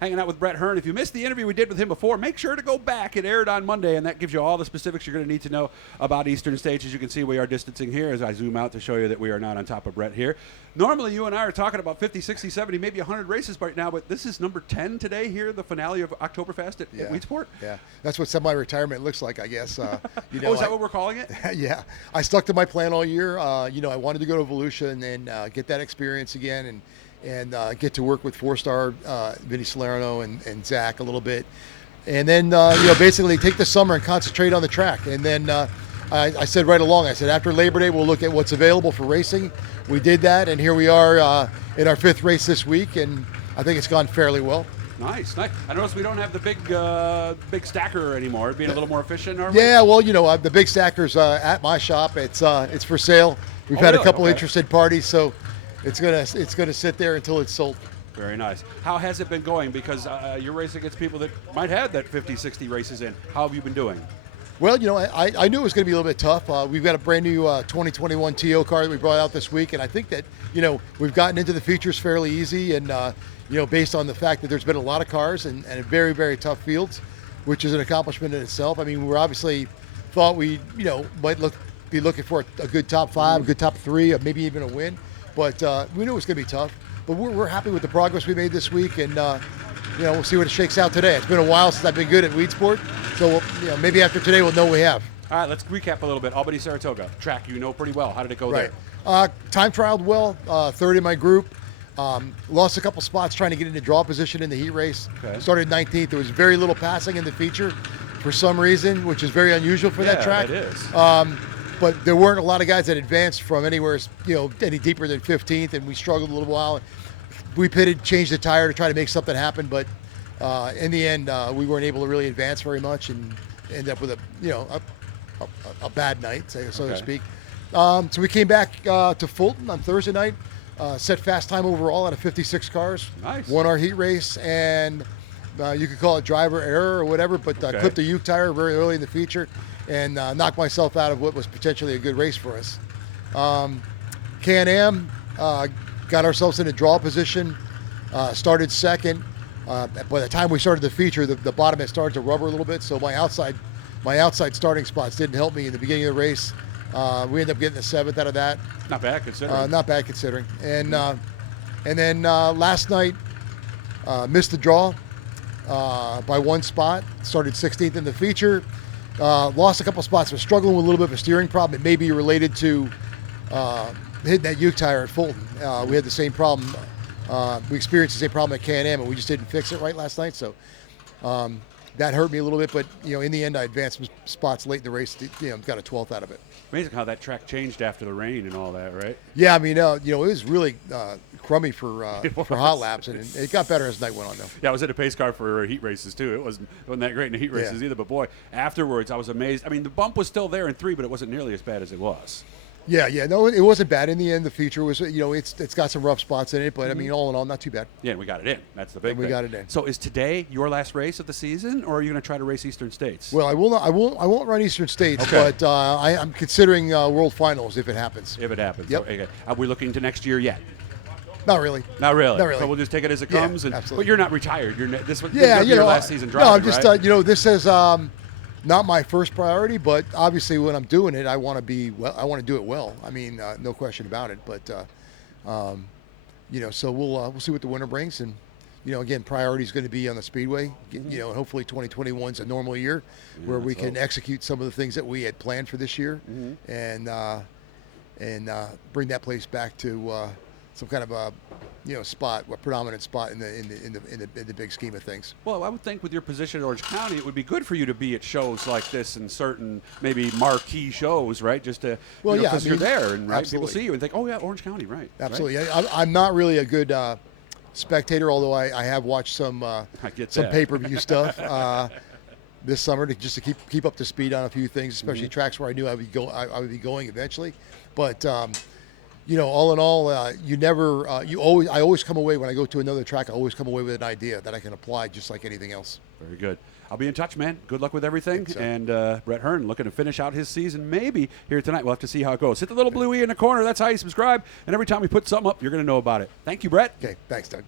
hanging out with Brett Hearn. If you missed the interview we did with him before, make sure to go back. It aired on Monday, and that gives you all the specifics you're going to need to know about Eastern States. As you can see, we are distancing here as I zoom out to show you that we are not on top of Brett here. Normally, you and I are talking about 50, 60, 70, maybe 100 races right now, but this is number 10 today here, the finale of OktoberFAST at Weedsport. Yeah, that's what semi-retirement looks like, I guess. You know, is that what we're calling it? Yeah, I stuck to my plan all year. You know, I wanted to go to Volusia and then get that experience again and get to work with four-star Vinny Salerno and Zach a little bit. And then, you know, basically take the summer and concentrate on the track. And then I said right along, I said, after Labor Day, we'll look at what's available for racing. We did that, and here we are in our 5th race this week, and I think it's gone fairly well. Nice. I noticed we don't have the big stacker anymore. Being a little more efficient, are we? Yeah, well, you know, the big stacker's at my shop. It's for sale. We've had a couple interested parties, so it's gonna sit there until it's sold. Very nice. How has it been going? Because you're racing against people that might have that 50, 60 races in. How have you been doing? Well, you know, I knew it was going to be a little bit tough. We've got a brand new 2021 TO car that we brought out this week, and I think that, you know, we've gotten into the features fairly easy, and you know, based on the fact that there's been a lot of cars and very, very tough fields, which is an accomplishment in itself. I mean, we're obviously thought we, you know, might be looking for a good top 5, a good top 3, or maybe even a win, but we knew it was going to be tough. But we're happy with the progress we made this week, and you know, we'll see what it shakes out today. It's been a while since I've been good at Weedsport, so you know, maybe after today we'll know what we have. All right, let's recap a little bit. Albany, Saratoga, track you know pretty well. How did it go there? Time trialed well, 3rd in my group. Lost a couple spots trying to get into draw position in the heat race. Okay. Started 19th. There was very little passing in the feature for some reason, which is very unusual for that track. Yeah, it is. But there weren't a lot of guys that advanced from anywhere, you know, any deeper than 15th, and we struggled a little while. We pitted, changed the tire to try to make something happen, but in the end, we weren't able to really advance very much and end up with a bad night, so to speak. So we came back to Fulton on Thursday night, set fast time overall out of 56 cars. Nice. Won our heat race, and you could call it driver error or whatever, but clipped the Uke tire very early in the feature and knocked myself out of what was potentially a good race for us. Can-Am got ourselves in a draw position, started 2nd. By the time we started the feature, the bottom had started to rubber a little bit, so my outside starting spots didn't help me in the beginning of the race. We ended up getting the 7th out of that. Not bad considering. Not bad considering. And then last night, missed the draw by 1 spot. Started 16th in the feature. Lost a couple spots. Was struggling with a little bit of a steering problem. It may be related to hitting that Uke tire at Fulton. We had the same problem. We experienced the same problem at Can-Am, and we just didn't fix it right last night. So that hurt me a little bit. But you know, in the end, I advanced some spots late in the race. You know, got a 12th out of it. Amazing how that track changed after the rain and all that, right? Yeah, I mean, you know, it was really crummy for hot laps, and it got better as night went on, though. Yeah, I was in a pace car for heat races too. It wasn't that great in the heat races either. But boy, afterwards, I was amazed. I mean, the bump was still there in 3, but it wasn't nearly as bad as it was. Yeah, no, it wasn't bad. In the end, the feature was, you know, it's got some rough spots in it, but I mean, all in all, not too bad. Yeah, and we got it in. That's the big thing. We got it in. So is today your last race of the season, or are you going to try to race Eastern States? Well, I won't run Eastern States, but I'm considering World Finals if it happens. If it happens. Yep. Okay. Are we looking to next year yet? Not really. Not really. So we'll just take it as it comes. Yeah, absolutely. But you're not retired. This was your last season driving, No, I'm just right? you know, this is not my first priority, but obviously when I'm doing it, I want to do it well. I mean, no question about it. But you know, so we'll see what the winter brings, and you know, again, priority is going to be on the speedway. You know, and hopefully 2021 is a normal year where we can execute some of the things that we had planned for this year, and bring that place back to some kind of a spot, a predominant spot in the big scheme of things. Well, I would think with your position in Orange County, it would be good for you to be at shows like this and certain maybe marquee shows, right? Just to because you're there and people see you and think, oh yeah, Orange County, right? Absolutely. Right? I'm not really a good spectator, although I have watched some pay-per-view stuff this summer to keep up to speed on a few things, especially tracks where I knew I would be going eventually, but. You know, all in all, I always come away, when I go to another track, I always come away with an idea that I can apply just like anything else. Very good. I'll be in touch, man. Good luck with everything. So. And Brett Hearn looking to finish out his season maybe here tonight. We'll have to see how it goes. Hit the little blue E in the corner. That's how you subscribe. And every time we put something up, you're going to know about it. Thank you, Brett. Okay. Thanks, Doug.